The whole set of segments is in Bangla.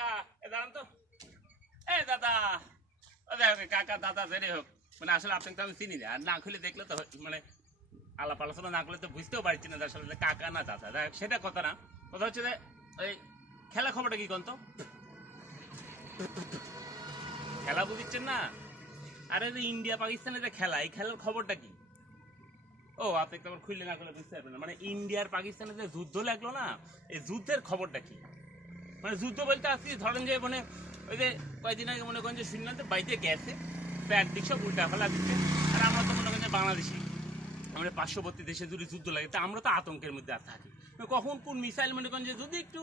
কাকা দাঁড়ান তো। দাদা কাকা দাদা যেটা হোক, মানে আসলে আপনাকে তো আমি চিনি না, আর না খুলে দেখলে তো মানে আলাপ আলোচনা না করলে তো বুঝতেও পারছি না আসলে কাকা না দাদা। সেটা কথা না, কথা হচ্ছে যে ওই খেলা খবরটা কি কোন তো? খেলা বুঝিচ্ছেন না? আরে যে ইন্ডিয়া পাকিস্তানের যে খেলা, এই খেলার খবরটা কি? ও আপনি তো আমার খুললে না করলে বুঝতে পারবেন না। মানে ইন্ডিয়ার পাকিস্তানের যে যুদ্ধ লাগলো না, এই যুদ্ধের খবরটা কি? মানে যুদ্ধ বলতে আজকে ধরেন যে মানে ওই যে কয়েকদিন আগে মনে করেন যে শুনলাম তো বাড়িতে গেছে তো একদিক সব উল্টা ফেলা দিচ্ছে। আর আমরা তো মনে করেন যে বাংলাদেশি, আমরা পার্শ্ববর্তী দেশে যদি যুদ্ধ লাগে তা আমরা তো আতঙ্কের মধ্যে আর থাকি। কখন কোন মিসাইল মনে করেন যে যদি একটু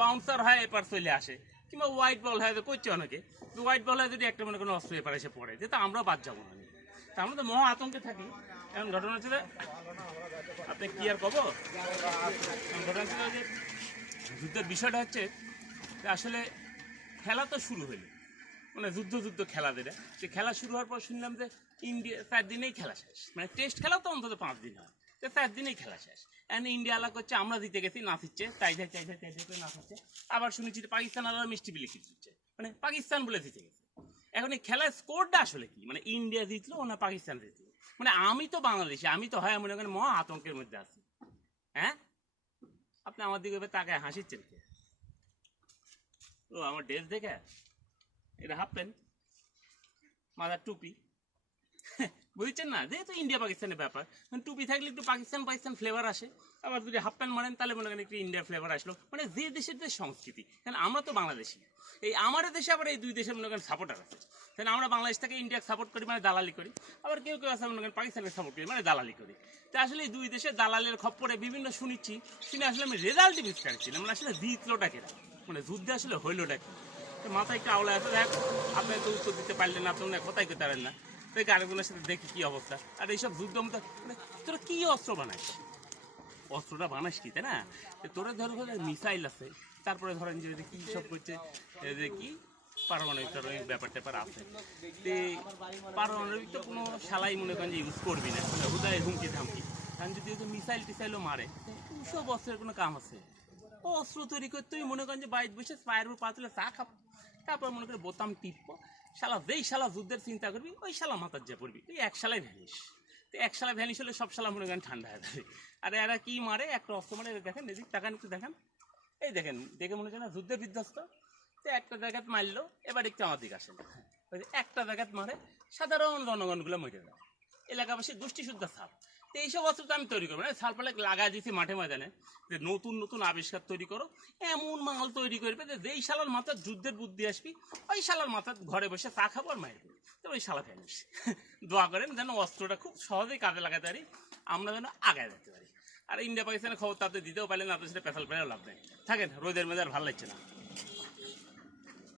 বাউন্সার হয় এপার চলে আসে, কিংবা হোয়াইট বল হয় তো করছে অনেকে, তো হোয়াইট বল হয় যদি একটা মনে করেন অস্ত্র এপার এসে পড়ে, যে তা আমরা বাদ যাবো না। তা আমরা তো মহা আতঙ্কে থাকি। এখন ঘটনা হচ্ছে যে আপনি কি আর কব, ঘটনা হচ্ছে যে যুদ্ধের বিষয়টা হচ্ছে আসলে খেলা তো শুরু হইল, মানে যুদ্ধ খেলা যেটা, সে খেলা শুরু হওয়ার পর শুনলাম যে ইন্ডিয়া 4 দিনেই খেলা শেষ। মানে টেস্ট খেলা তো অন্তত 5 দিন হয়, তো 4 দিনেই খেলা শেষ। এখন ইন্ডিয়া আলাদা করছে আমরা জিতে গেছি, নাচিচ্ছে তাই করে নাচাচ্ছে। আবার শুনেছি পাকিস্তান আলাদা মিষ্টি বিলি দিচ্ছে, মানে পাকিস্তান বলে জিতে গেছে। এখন এই খেলার স্কোরটা আসলে কি, মানে ইন্ডিয়া জিতলো না পাকিস্তান জিতলো? মানে আমি তো বাংলাদেশি, আমি তো হয় মনে করেন মহা আতঙ্কের মধ্যে আছি। হ্যাঁ, আপনি আমার দিকে তাকায় হাসিচ্ছেন কে? ও আমার ড্রেস দেখে, এটা হাফ প্যান্ট, মাথার টুপি, বুঝছেন না? যেহেতু ইন্ডিয়া পাকিস্তানের ব্যাপার, টুপি থাকলে একটু পাকিস্তান পাকিস্তান ফ্লেভার আসে। আবার যদি হাফ প্যান্ট মানেন তাহলে মনে করেন একটু ইন্ডিয়ার ফ্লেভার আসলো। মানে যে দেশের যে সংস্কৃতি, কারণ আমরা তো বাংলাদেশি, এই আমাদের দেশে আবার এই দুই দেশের মনে করেন সাপোর্টার আছে। তাহলে আমরা বাংলাদেশ থেকে ইন্ডিয়াকে সাপোর্ট করি, মানে দালালি করি। আবার কেউ আছে মনে করেন পাকিস্তানকে সাপোর্ট করি, মানে দালালি করি। তো আসলে এই দুই দেশের দালালের খপ্পরে বিভিন্ন শুনেছি, শুনে আসলে আমি রেজাল্টই বুঝতে পারছি না, মানে আসলে জিতলোটা কেনা, মানে যুদ্ধে আসলে হইলোটা কি? মাথায় একটা আওলা আছে, দেখ আপনি তো উত্তর দিতে পারলেন না, আপনি কোথায় করতে পারেন না। গাড়িগুলোর সাথে দেখি কি অবস্থা। আর এইসব যুদ্ধ মানে তোরা কি অস্ত্র বানাস, অস্ত্রটা বানাস কি, তাই না? তোরা ধরো মিসাইল আছে, তারপরে ধরেন যে কি সব করছে যে কি পারমাণবিক ব্যাপার ট্যাপার আছে, পারমাণবিক তো কোনো শালাই মনে করেন যে ইউজ করবি না, হুদায় হুমকি ধামকি। কারণ যদি মিসাইল টিসাইলও মারে, ওসব অস্ত্রের কোনো কাম আছে? ও অস্ত্র তৈরি করতেই মনে করেন যে বাইরে বসে পায়ের উপর পা তুলে চা খাবো, তারপর মনে করে বোতাম টিপবো। শালা যেই শালা যুদ্ধের চিন্তা করবি ওই শালা মাথার যা পড়বি, তুই এক শালায় ভ্যানিস। তো এক শালা ভ্যানিস হলে সব শালা মনে করেন ঠান্ডা হয়ে যাবে। আর এরা কি মারে, একটা অস্ত্র মারে, দেখেন এদিক তাকান একটু দেখেন, এই দেখেন দেখে মনে করেন যুদ্ধে বিধ্বস্ত। তো একটা জায়গাত মারলো, এবার একটু আমার দিকে আসেন, একটা জায়গাত মারে সাধারণ জনগণগুলো মরে যায়, এলাকাবাসী গোষ্ঠী শুদ্ধ ছাপ। তো এইসব অস্ত্র তো আমি তৈরি করবো না, সালপালে লাগাই দিচ্ছি মাঠে ময়দানে, যে নতুন নতুন আবিষ্কার তৈরি করো, এমন মাল তৈরি করবে যে যেই শালার মাথার যুদ্ধের বুদ্ধি আসবি ওই শালার মাথার ঘরে বসে চা খাবো আর মায়ের তো ওই শালা ফ্যানিস। দোয়া করেন যেন অস্ত্রটা খুব সহজেই কাজে লাগাতে পারি, আমরা যেন আগায় যেতে পারি। আর ইন্ডিয়া পাকিস্তানের খবর তাদের দিতেও পারলেন না, আপনার সাথে পেশাল পেলেও লাভ নেই। থাকেন, রোদের মেজার ভালো লাগছে না।